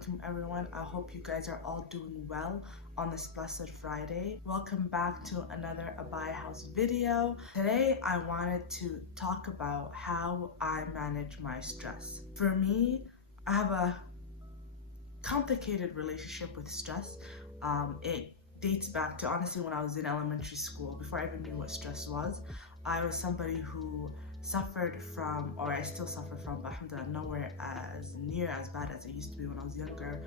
alaikum everyone. I hope you guys are all doing well on this blessed Friday. Welcome back to another Abaya House video. Today I wanted to talk about how I manage my stress. For me, I have a complicated relationship with stress. It dates back to honestly when I was in elementary school. Before I even knew what stress was, I was somebody who suffered from, or I still suffer from, but alhamdulillah, nowhere as near as bad as it used to be when I was younger,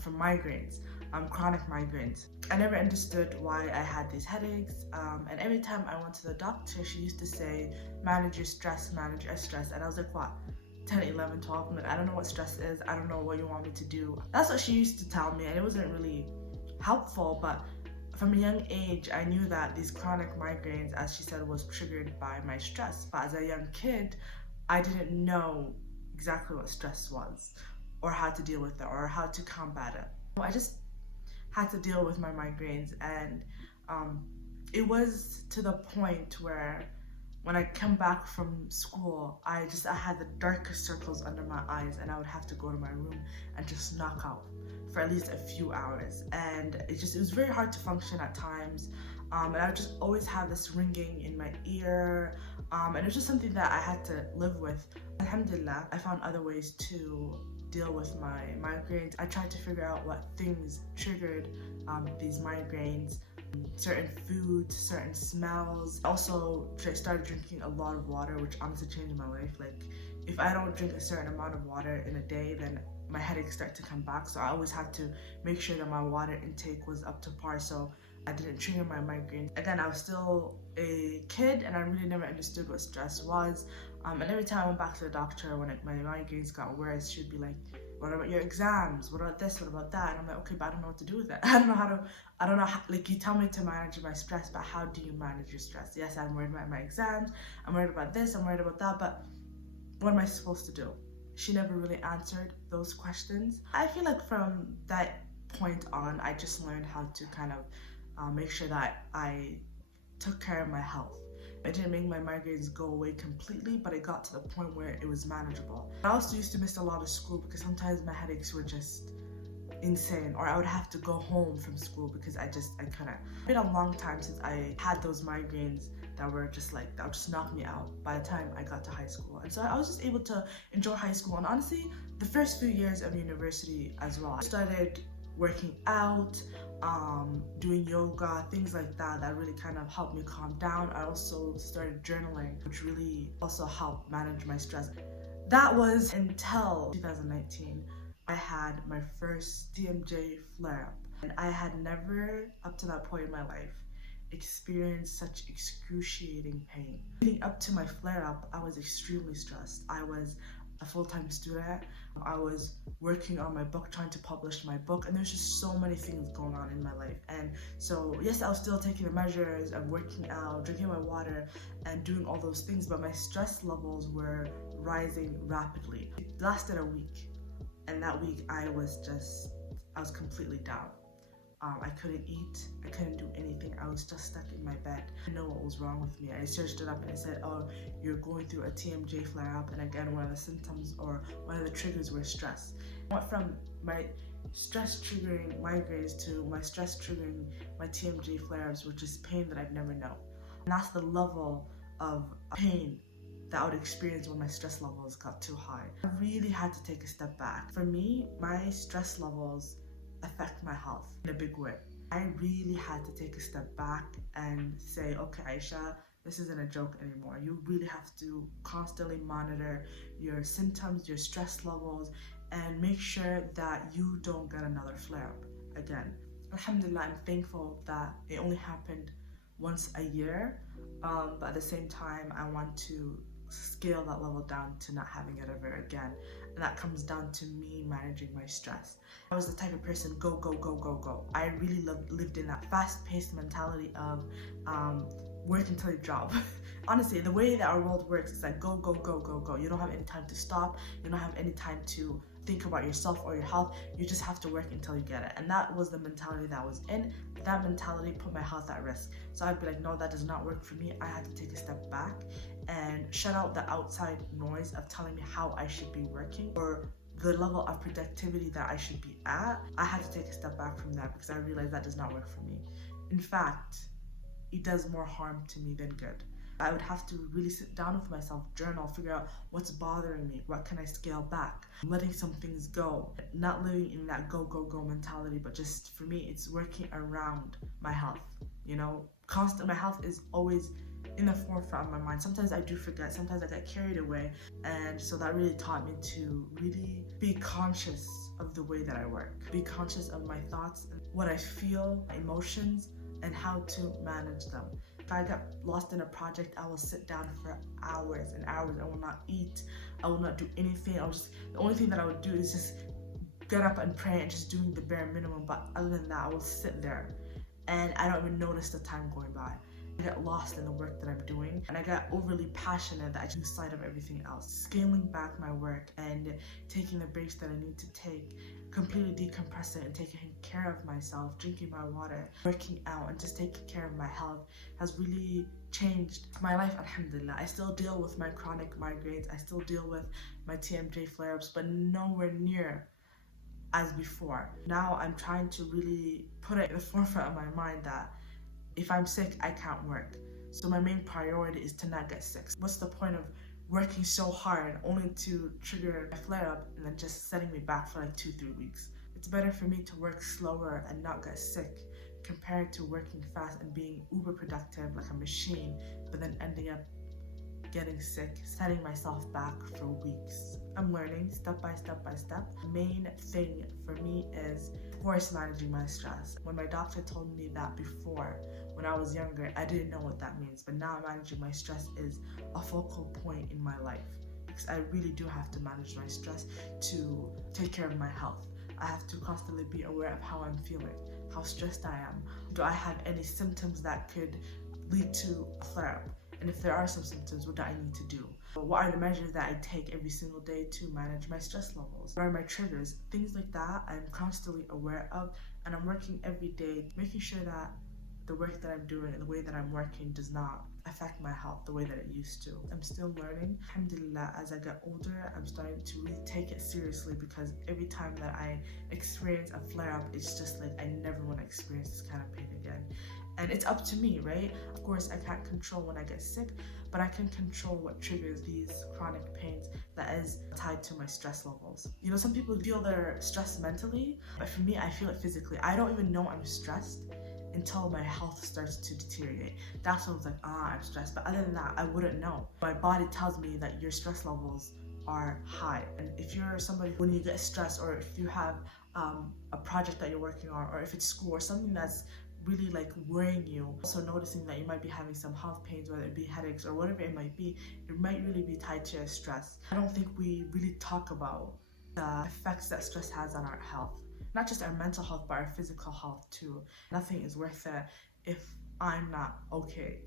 from migraines, chronic migraines. I never understood why I had these headaches, and every time I went to the doctor, she used to say, manage your stress, manage your stress, and I was like, what? 10, 11, 12, I'm like, I don't know what stress is, I don't know what you want me to do. That's what she used to tell me, and it wasn't really helpful, but from a young age, I knew that these chronic migraines, as she said, was triggered by my stress. But as a young kid, I didn't know exactly what stress was, or how to deal with it, or how to combat it. I just had to deal with my migraines, and it was to the point where when I come back from school, I had the darkest circles under my eyes, and I would have to go to my room and just knock out for at least a few hours, and it was very hard to function at times, and I would just always have this ringing in my ear, and it was just something that I had to live with. Alhamdulillah, I found other ways to deal with my migraines. I tried to figure out what things triggered these migraines, certain foods, certain smells. Also, I started drinking a lot of water, which honestly changed my life. Like, if I don't drink a certain amount of water in a day, then my headaches start to come back. So I always had to make sure that my water intake was up to par, so I didn't trigger my migraines. Again, I was still a kid, and I really never understood what stress was. And every time I went back to the doctor when my migraines got worse, she'd be like, what about your exams? What about this? What about that? And I'm like, okay, but I don't know what to do with it. I don't know how, like, you tell me to manage my stress, but how do you manage your stress? Yes, I'm worried about my exams, I'm worried about this, I'm worried about that, but what am I supposed to do? She never really answered those questions. I feel like from that point on, I just learned how to kind of make sure that I took care of my health. I didn't make my migraines go away completely, but it got to the point where it was manageable. I also used to miss a lot of school because sometimes my headaches were just insane, or I would have to go home from school because I couldn't. It's been a long time since I had those migraines that would just knock me out by the time I got to high school. And so I was just able to enjoy high school, and honestly, the first few years of university as well. I started working out, doing yoga, things like that really kind of helped me calm down. I also started journaling, which really also helped manage my stress. That was until 2019. I had my first TMJ flare-up, and I had never, up to that point in my life, experienced such excruciating pain. Leading up to my flare-up, I was extremely stressed. I was a full-time student. I was working on my book, trying to publish my book, and there's just so many things going on in my life. And so yes, I was still taking the measures of working out, drinking my water, and doing all those things, but my stress levels were rising rapidly. It lasted a week, and that week I was completely down. I couldn't eat, I couldn't do anything. I was just stuck in my bed. I didn't know what was wrong with me. I searched it up and it said, oh, you're going through a TMJ flare-up. And again, one of the symptoms or one of the triggers were stress. I went from my stress triggering migraines to my stress triggering my TMJ flares, which is pain that I've never known. And that's the level of pain that I would experience when my stress levels got too high. I really had to take a step back. For me, my stress levels affect my health in a big way. I really had to take a step back and say, okay, Aisha, this isn't a joke anymore. You really have to constantly monitor your symptoms, your stress levels, and make sure that you don't get another flare-up again. Alhamdulillah, I'm thankful that it only happened once a year, but at the same time, I want to scale that level down to not having it ever again. And that comes down to me managing my stress. I was the type of person, go, go, go, go, go. I really lived in that fast-paced mentality of work until you drop. Honestly, the way that our world works is like go, go, go, go, go. You don't have any time to stop. You don't have any time to think about yourself or your health. You just have to work until you get it. And that was the mentality that I was in. That mentality put my health at risk. So I'd be like, no, that does not work for me. I had to take a step back and shut out the outside noise of telling me how I should be working or the level of productivity that I should be at, I had to take a step back from that because I realized that does not work for me. In fact, it does more harm to me than good. I would have to really sit down with myself, journal, figure out what's bothering me, what can I scale back, letting some things go, not living in that go, go, go mentality, but just for me, it's working around my health, you know? My health is always in the forefront of my mind. Sometimes I do forget, sometimes I get carried away, and so that really taught me to really be conscious of the way that I work, be conscious of my thoughts, what I feel, emotions, and how to manage them. If I get lost in a project, I will sit down for hours and hours. I will not eat. I will not do anything. The only thing that I would do is just get up and pray and just doing the bare minimum. But other than that, I will sit there and I don't even notice the time going by. I get lost in the work that I'm doing, and I get overly passionate that I lose sight of everything else. Scaling back my work and taking the breaks that I need to take, completely decompressing and taking care of myself, drinking my water, working out, and just taking care of my health has really changed my life, alhamdulillah. I still deal with my chronic migraines, I still deal with my TMJ flare-ups, but nowhere near as before. Now I'm trying to really put it in the forefront of my mind that if I'm sick, I can't work. So my main priority is to not get sick. What's the point of working so hard only to trigger a flare-up and then just setting me back for like 2-3 weeks? It's better for me to work slower and not get sick compared to working fast and being uber productive like a machine, but then ending up getting sick, setting myself back for weeks. I'm learning step by step by step. The main thing for me is, of course, managing my stress. When my doctor told me that before, when I was younger, I didn't know what that means, but now managing my stress is a focal point in my life because I really do have to manage my stress to take care of my health. I have to constantly be aware of how I'm feeling, how stressed I am. Do I have any symptoms that could lead to a flare-up? And if there are some symptoms, what do I need to do? What are the measures that I take every single day to manage my stress levels? What are my triggers? Things like that I'm constantly aware of, and I'm working every day, making sure that the work that I'm doing and the way that I'm working does not affect my health the way that it used to. I'm still learning. Alhamdulillah, as I get older, I'm starting to really take it seriously because every time that I experience a flare-up, it's just like I never want to experience this kind of pain again. And it's up to me, right? Of course, I can't control when I get sick, but I can control what triggers these chronic pains that is tied to my stress levels. You know, some people feel their stress mentally, but for me, I feel it physically. I don't even know I'm stressed until my health starts to deteriorate. That's when it's like, I'm stressed. But other than that, I wouldn't know. My body tells me that your stress levels are high. And if you're somebody, when you get stressed, or if you have a project that you're working on, or if it's school or something that's really like worrying you, also noticing that you might be having some health pains, whether it be headaches or whatever it might be, it might really be tied to your stress. I don't think we really talk about the effects that stress has on our health. Not just our mental health, but our physical health too. Nothing is worth it if I'm not okay.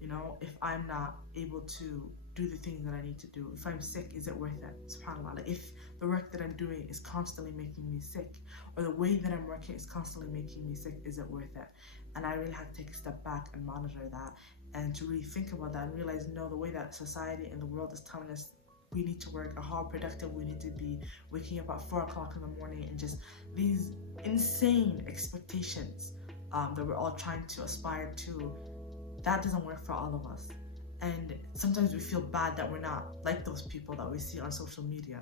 You know, if I'm not able to do the things that I need to do. If I'm sick, is it worth it? SubhanAllah. Like if the work that I'm doing is constantly making me sick, or the way that I'm working is constantly making me sick, is it worth it? And I really have to take a step back and monitor that, and to really think about that and realize, no, the way that society and the world is telling us we need to work, or how productive we need to be, waking up at 4 o'clock in the morning, and just these insane expectations that we're all trying to aspire to, that doesn't work for all of us. And sometimes we feel bad that we're not like those people that we see on social media.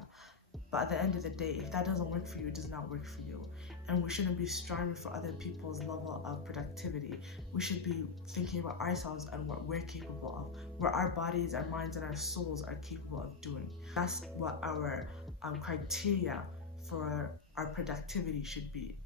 But at the end of the day, if that doesn't work for you, it does not work for you. And we shouldn't be striving for other people's level of productivity. We should be thinking about ourselves and what we're capable of, what our bodies, our minds, and our souls are capable of doing. That's what our criteria for our productivity should be.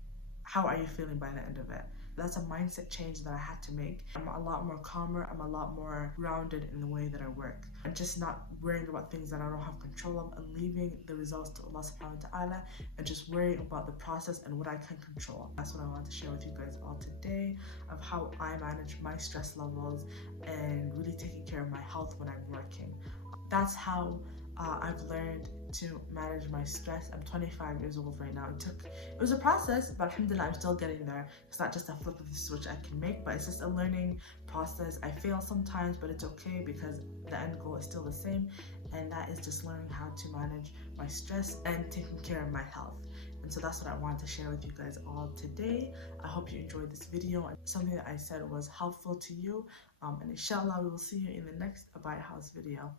How are you feeling by the end of it? That's a mindset change that I had to make. I'm a lot more calmer, I'm a lot more grounded in the way that I work. And just not worrying about things that I don't have control of, and leaving the results to Allah subhanahu wa ta'ala, and just worrying about the process and what I can control. That's what I want to share with you guys all today, of how I manage my stress levels and really taking care of my health when I'm working. That's how I've learned to manage my stress. I'm 25 years old right now. It was a process, but alhamdulillah, I'm still getting there. It's not just a flip of the switch I can make, but it's just a learning process. I fail sometimes, but it's okay because the end goal is still the same. and that is just learning how to manage my stress and taking care of my health. And so that's what I wanted to share with you guys all today. I hope you enjoyed this video and something that I said was helpful to you. And inshallah, we will see you in the next Abaya House video.